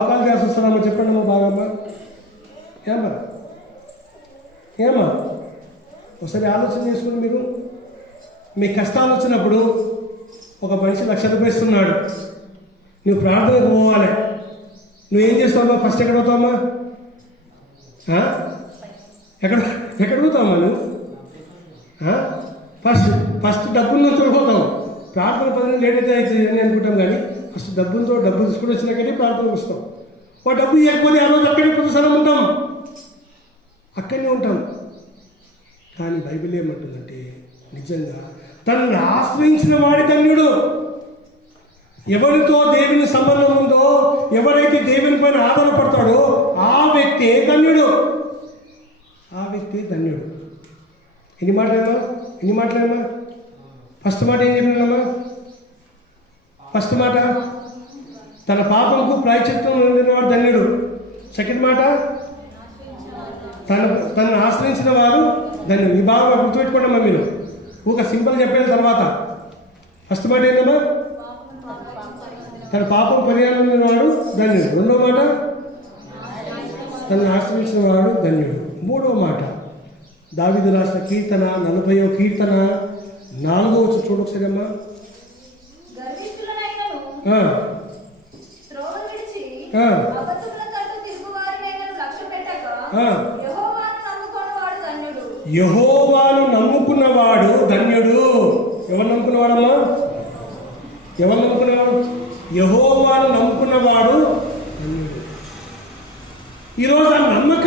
బాగా చేసి వస్తున్నామా చెప్పండి అమ్మా బాగమ్మా ఏమ్మా ఏమా ఒకసారి ఆలోచన చేసుకుని మీరు మీ కష్టాలు వచ్చినప్పుడు ఒక మనిషి 1,00,000 రూపాయలు ఇస్తున్నాడు, నువ్వు ప్రార్థనకు పోవాలి, నువ్వేం చేస్తావమ్మా? ఫస్ట్ ఎక్కడ పోతావమ్మా? ఎక్కడ ఎక్కడ పోతావమ్మా నువ్వు? ఫస్ట్ డబ్బులతో పోతావు. ప్రార్థన 10 లేట్ అయితే అవుతుంది అని అనుకుంటాం, కానీ ఫస్ట్ డబ్బు తీసుకుని వచ్చినా కానీ ప్రార్థనకు వస్తాం. ఓ డబ్బు ఇవ్వకపోతే ఆ రోజు అక్కడే కొంతసలం ఉంటాం, అక్కడనే ఉంటాం. కానీ బైబిల్ ఏమంటుందంటే నిజంగా తనను ఆశ్రయించిన వాడి ధన్యుడు. ఎవరితో దేవుని సంబంధం ఉందో, ఎవరైతే దేవుని పైన ఆధారపడతాడో ఆ వ్యక్తే ధన్యుడు. ఆ వ్యక్తి ధన్యుడు. ఎన్ని మాటలేమా? ఫస్ట్ మాట ఏం చెప్పినామా? ఫస్ట్ మాట తన పాపంకు ప్రాయశ్చిత్తం వాడు ధన్యుడు. సెకండ్ మాట తనను ఆశ్రయించిన వారు ధన్యుడు. ఈ బాగా గుర్తుపెట్టుకోండమ్మా మీరు, ఒక సింపుల్ చెప్పిన తర్వాత. ఫస్ట్ మాట ఏంటమ్మా? తన పాపం పరిహారం వాడు ధన్యుడు. రెండో మాట తనను ఆశ్రయించిన వాడు ధన్యుడు. మూడో మాట దావీదు రాసిన కీర్తన 40వ కీర్తన 4వ వచనం చూడు ఒకసారి అమ్మా. యెహోవాను నమ్ముకున్నవాడు ధన్యుడు. ఎవరు నమ్ముకున్నవాడమ్మా? ఎవరు నమ్ముకునేవాడు? యెహోవాను నమ్ముకున్నవాడు ధన్యుడు. ఈరోజు ఆ నమ్మకం